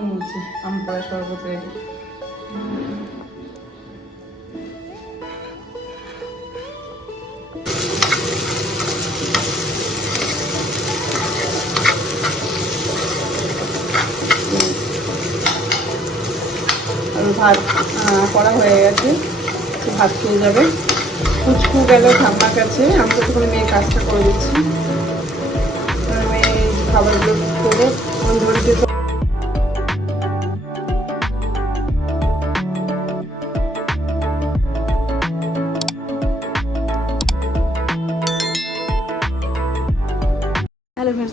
এই যে, আম পড়া শরবত রেডি ভাত করা হয়ে গেছে। ভাত খেয়ে যাবে। কুচকু গেল ঠাম্মার কাছে। আমি তো করে মেয়ে কাজটা করে দিচ্ছি। মেয়ে খাবারগুলো করে বন্ধু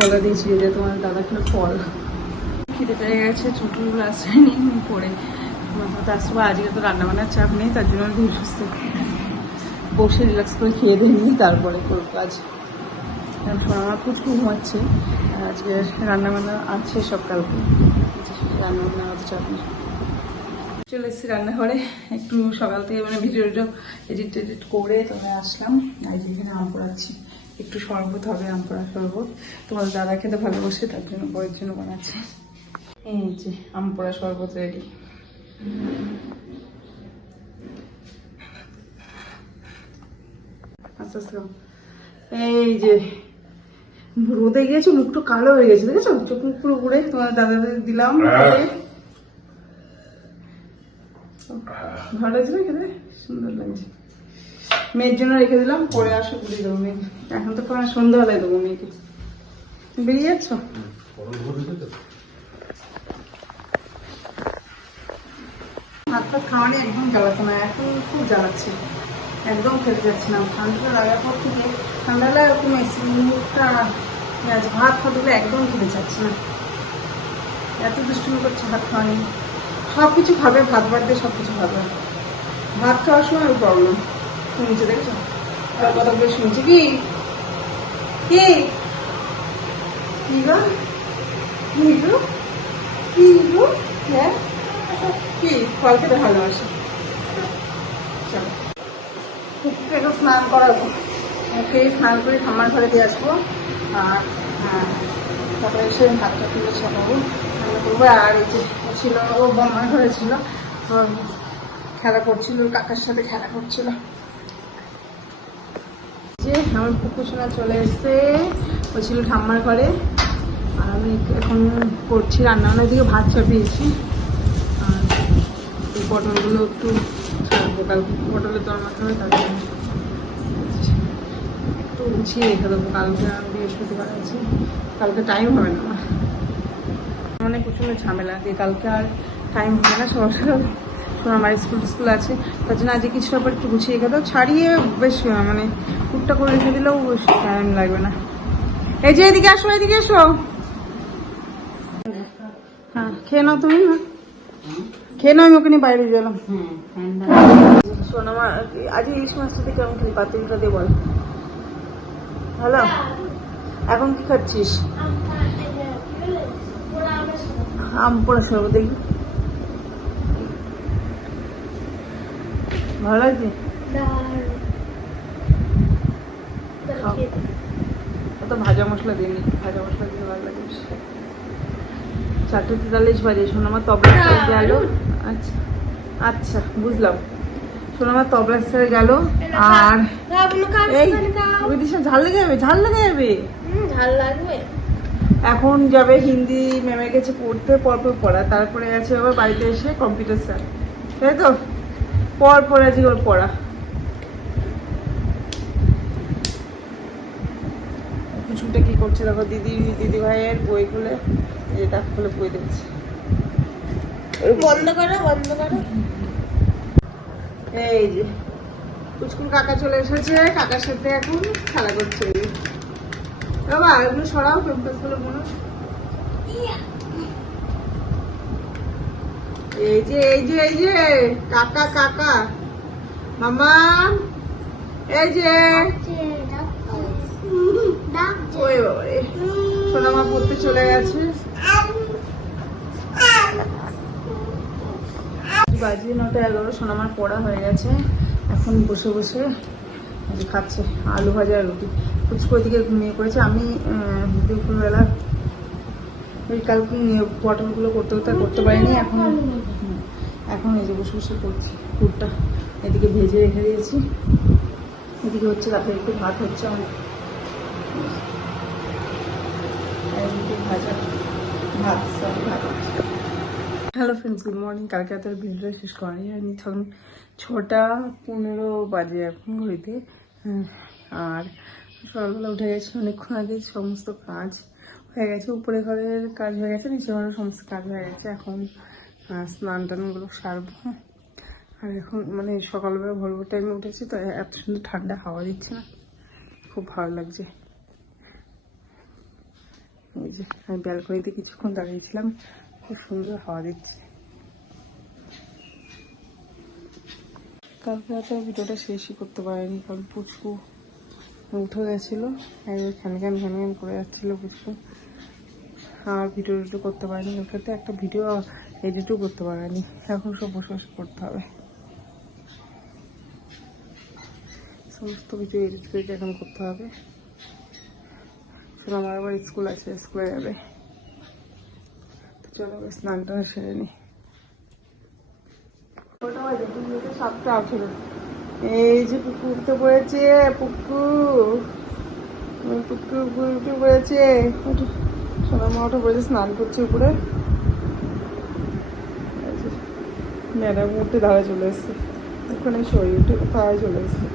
কলা দিয়েছি যে তোমার দাদা খেলে ফল খিদে পেয়ে গেছে ছোটগুলো আসেনি পরে তার আজকে তো রান্নাবান্নার চাপ নেই, তার জন্য ধীরে সুস্থ বসে রিল্যাক্স করে খেয়ে দিয়ে নিই, তারপরে করব কাজ আমার কুচকু ঘুমাচ্ছে আজকে রান্নাবান্না আছে সকালকে রান্নাবান্না অত চাপ নেই। চলে এসেছি রান্নাঘরে, একটু সকাল থেকে মানে ভিডিওটা এডিট টেডিট করে তবে আসলাম যে এখানে আম পোড়াচ্ছি। একটু শরবত হবে আম পোড়া শরবত তোমার দাদা খেতে ভালোবাসে তার জন্য বয়ের জন্য বানাচ্ছে। এই যে আম পোড়া শরবত রেডি আস্তে আস্তে এই যে রোদে গিয়েছো মুখটা কালো হয়ে গেছে দেখেছ? চোখ মুখ পুরো ঘুরে তোমার দাদাদের দিলাম ভালো লাগছে না খেতে সুন্দর লাগছে। মেয়ের জন্য রেখে দিলাম, পরে আসো ঘুরিয়ে দেবো মেয়েকে এখন তো পরে সন্ধ্যাবেলায় দেবো মেয়েকে। বেরিয়ে যাচ্ছ ভাত ফাত একদম না জ্বালাচ্ছে। একদম খেতে না লাগার পর থেকে মুখটা ভাত ফাতগুলো একদম খেতে না। এত দুষ্টুমি করছে ভাত খাওয়ানি। খাবে, ভাত বাদ দিয়ে সব কিছু খাবে। ভাত খাওয়ার সময় প্রবলেম শুনছে দেখছ? আর কথা বলে শুনছে কি? হ্যাঁ? স্নান ওকে স্নান করে ঠাম্মার ঘরে দিয়ে আসব। আর হ্যাঁ, তারপরে এসে ভাতটা তুলে রান্না করব আর এই যে ছিল ও বর্মার ঘরে ছিল। খেলা করছিল কাকার সাথে খেলা করছিল। যে আমার পুকুর সোনা চলে এসছে, ও ছিল ঠাম্মার ঘরে। আর আমি এখন করছি রান্না বান্নার দিকে, ভাত চাপিয়েছি। আর এই পটলগুলো একটু ছাড়বো, কালকে পটলের তরমাতে হবে তার একটু গুছিয়ে রেখে দেবো, কালকে আর বৃহস্পতিবার আছে। কালকে টাইম হবে না। আমার মানে প্রচণ্ড ঝামেলা, দিয়ে কালকে আর টাইম হবে না সকাল শোনো আমার স্কুল স্কুল আছে। তার জন্য আজকে কিছুটা পর একটু গুছিয়ে রেখে দাও। ছাড়িয়ে বেশ মানে টুকটা করে রেখে দিলেও বেশ টাইম লাগবে না। এই যে এদিকে আসো, এদিকে এসো। হ্যাঁ খেয়ে নাও তুমি হ্যাঁ। খেয়ে নাও, আমি ওকে নিয়ে বাইরে গেলাম। শোনো আমার আজ ইলিশ মাছটা দিয়ে কেমন খেলি পাতুরিটা দিয়ে বল। হ্যালো? এখন কি খাচ্ছিস? আম পড়া সব দেখি। ভালো লাগছে? খাও। অত ভাজা মশলা দিইনি ভাজা মশলা দিয়ে ভালো লাগে চারটে তেতাল্লিশ বাজে সোনামা তবলা স্যার গেল। আচ্ছা আচ্ছা বুঝলাম। সোনামা তবলা স্যার গেল আর এই ওই দিশে ঝাল লেগে যাবে ঝাল লেগে যাবে? ঝাল লাগবে। এখন যাবে হিন্দি ম্যামের কাছে পড়তে পরপর পড়া। তারপরে আছে আবার বাড়িতে এসে কম্পিউটার স্যার তাই তো? পর পর আছে ওর পড়া। কুচুটা কি করছে দেখো দিদি দিদি ভাইয়ের বই খুলে এই তা খুলে বই দেখছে। বন্ধ করো বন্ধ করো। এই যে কুচকুর কাকা চলে এসেছে কাকার সাথে এখন খেলা করছে। বাবা এগুলো সরাও পেম্পাসগুলো মনে এই যে এই যে এই যে, কাকা কাকা। মামা, এই যে। পড়তে চলে গেছে। নটা এগারো, সোনামার পড়া হয়ে গেছে। এখন বসে বসে খাচ্ছে, আলু ভাজা রুটি। ফুচকো ওইদিকে ঘুমিয়ে পড়েছে। আমি দুপুরবেলা ওই কালকে পটলগুলো করতে করতে করতে পারিনি এখন এখন এই যে বসে বসে করছি পুরটা এদিকে ভেজে রেখে দিয়েছি। এদিকে হচ্ছে তারপরে একটু ভাত হচ্ছে আমার। ভাজা ভাত হ্যালো ফ্রেন্ডস গুড মর্নিং কালকে এত ভিডিওটা শেষ করাই হয়নি তখন ছটা পনেরো বাজে এখন ঘড়িতে। হ্যাঁ, আর সকালবেলা উঠে গেছি অনেকক্ষণ আগে সমস্ত কাজ। হয়ে গেছে, উপরে ঘরের কাজ হয়ে গেছে, নিচে ঘরের সমস্ত কাজ হয়ে গেছে, এখন স্নান টানগুলো সারবো। আর এখন মানে সকালবেলা ভোর ভোর টাইমে উঠেছি, তো এত সুন্দর ঠান্ডা হাওয়া দিচ্ছে না। খুব ভালো লাগছে। এই যে, আমি ব্যালকনিতে কিছুক্ষণ দাঁড়িয়েছিলাম, খুব সুন্দর হাওয়া দিচ্ছে। কালকে রাতে ভিডিওটা শেষই করতে পারিনি, কারণ পুচকু উঠে গেছিল একবার খ্যান খ্যান খ্যান খ্যান করে যাচ্ছিল পুচকু। আর ভিডিও টিডিও করতে পারিনি। ক্ষেত্রে একটা ভিডিও এডিটও করতে পারিনি। এখন সব বসে বসে করতে হবে। সমস্ত ভিডিও এডিট করে এখন করতে হবে। শোনো, আমার আবার স্কুল আছে, স্কুলে যাবে। তো চলো স্নান টান সেরে নি। কটা বাজে? তিনটে সাতটা আঠেরো। এই যে পুকু উঠতে পড়েছে পুকু ওই পুকু উপরে উঠে পড়েছে সোনার মা উঠে পড়েছে স্নান করছে উপরে। ম্যাডাম উঠে দাঁড়ায় চলে এসছে। ওখানে সই উঠে দাঁড়ায় চলে এসছে।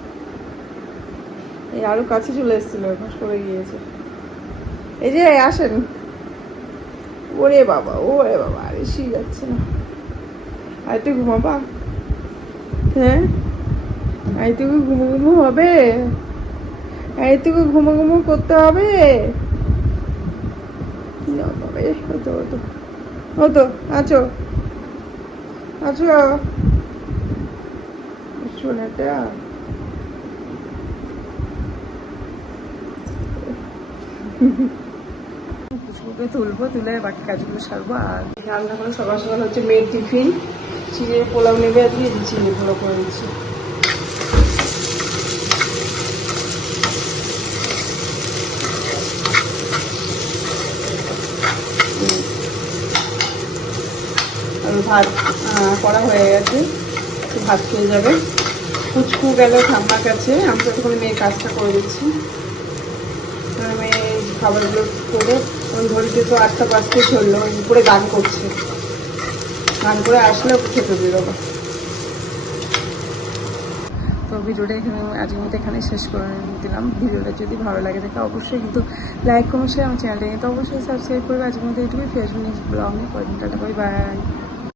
এই আরও কাছে চলে এসেছিল এখন সরে গিয়েছে। এই যে আসেন। ওরে বাবা ওরে বাবা, আরে শি যাচ্ছে না। আর তুই ঘুমাবা? হ্যাঁ? এই তোকে ঘুমো ঘুমো হবে? এই তোকে ঘুমো ঘুমো করতে হবে? না বাবা এ হতো হতো হতো আছো? আছো? শোনাটা? পুষ্পকে তুলবো তুলে বাকি কাজগুলো সারবো আর রান্না করে সকাল সকাল হচ্ছে মেয়ের টিফিন। চিড়ে পোলাও নেবে আজকে এই যে চিড়ে পোলাও করে দিচ্ছি। ভাত করা হয়ে গেছে। ভাত খেয়ে যাবে। কুচকু গেল ঠাম্মার কাছে। আমি ততক্ষণে মেয়ের কাজটা করে দিচ্ছি। মেয়ে খাবারগুলো করে ওই ঘড়িতে তো আটটা পাঁচটা চলল। ওই উপরে গান করছে। গান করে আসলে খেতে দেবো। তো ভিডিওটা এখানে আজকের মতো এখানে শেষ করে দিলাম। ভিডিওটা যদি ভালো লাগে থাকে অবশ্যই কিন্তু লাইক কমেন্ট শেয়ার আমার চ্যানেলটা কিন্তু অবশ্যই সাবস্ক্রাইব করবে। আজকের মতো এটুকুই ফেসবুক ব্লগ নিয়ে কদিন টাটা বাই বাই